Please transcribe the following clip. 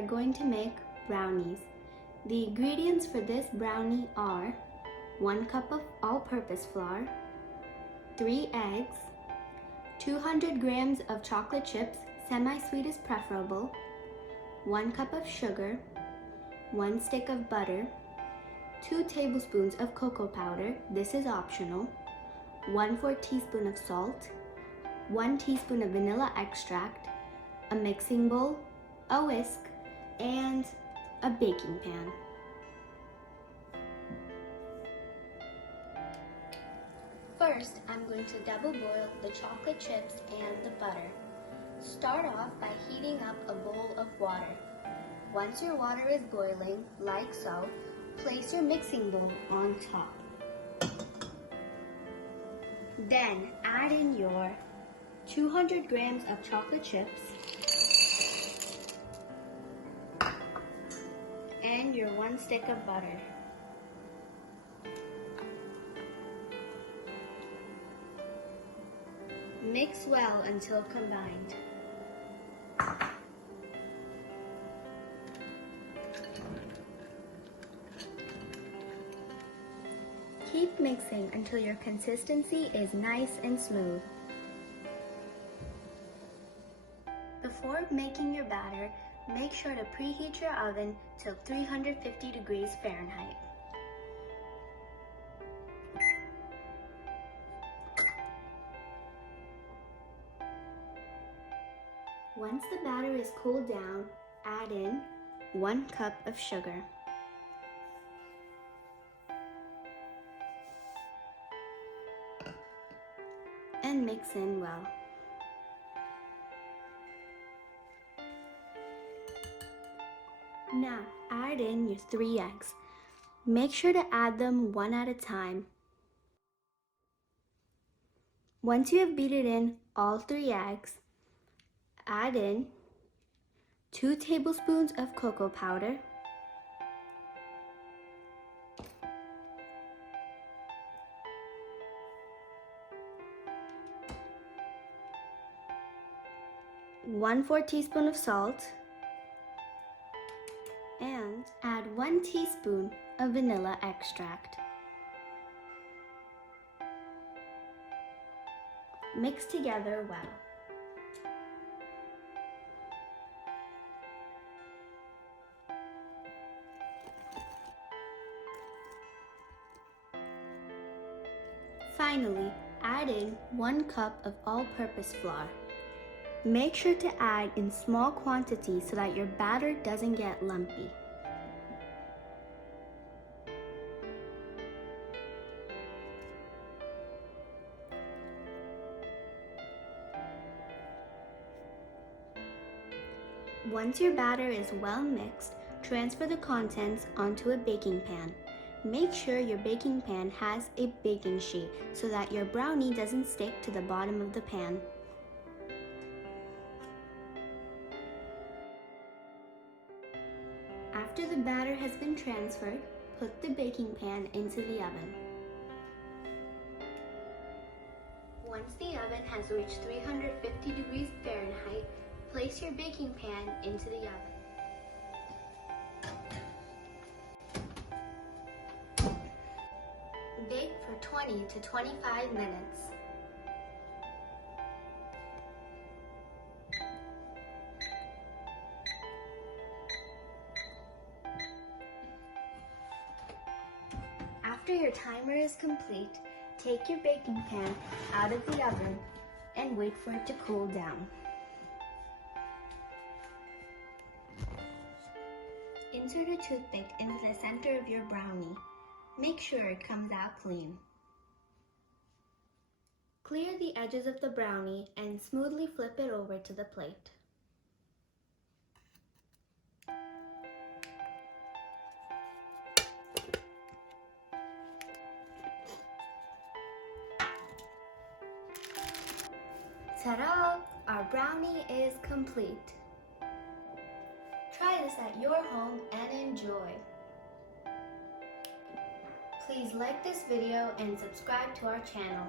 are going to make brownies. The ingredients for this brownie are 1 cup of all-purpose flour, 3 eggs, 200 grams of chocolate chips, semi-sweet is preferable, 1 cup of sugar, 1 stick of butter, 2 tablespoons of cocoa powder, this is optional, 1/4 teaspoon of salt, 1 teaspoon of vanilla extract, a mixing bowl, a whisk, and a baking pan. First, I'm going to double boil the chocolate chips and the butter. Start off by heating up a bowl of water. Once your water is boiling, like so, place your mixing bowl on top. Then add in your 200 grams of chocolate chips and your 1 stick of butter. Mix well until combined. Keep mixing until your consistency is nice and smooth. Before making your batter, make sure to preheat your oven to 350 degrees Fahrenheit. Once the batter is cooled down, add in 1 cup of sugar. And mix in well. Now add in your 3 eggs. Make sure to add them one at a time. Once you have beaten in all 3 eggs, add in 2 tablespoons of cocoa powder, 1/4 teaspoon of salt, and add 1 teaspoon of vanilla extract. Mix together well. Finally, add in 1 cup of all-purpose flour. Make sure to add in small quantities so that your batter doesn't get lumpy. Once your batter is well mixed, transfer the contents onto a baking pan. Make sure your baking pan has a baking sheet so that your brownie doesn't stick to the bottom of the pan. After the batter has been transferred, put the baking pan into the oven. Once the oven has reached 350 degrees Fahrenheit, place your baking pan into the oven. Bake for 20 to 25 minutes. After your timer is complete, take your baking pan out of the oven and wait for it to cool down. Insert a toothpick into the center of your brownie. Make sure it comes out clean. Clear the edges of the brownie and smoothly flip it over to the plate. Ta-da! Our brownie is complete. Try this at your home and enjoy. Please like this video and subscribe to our channel.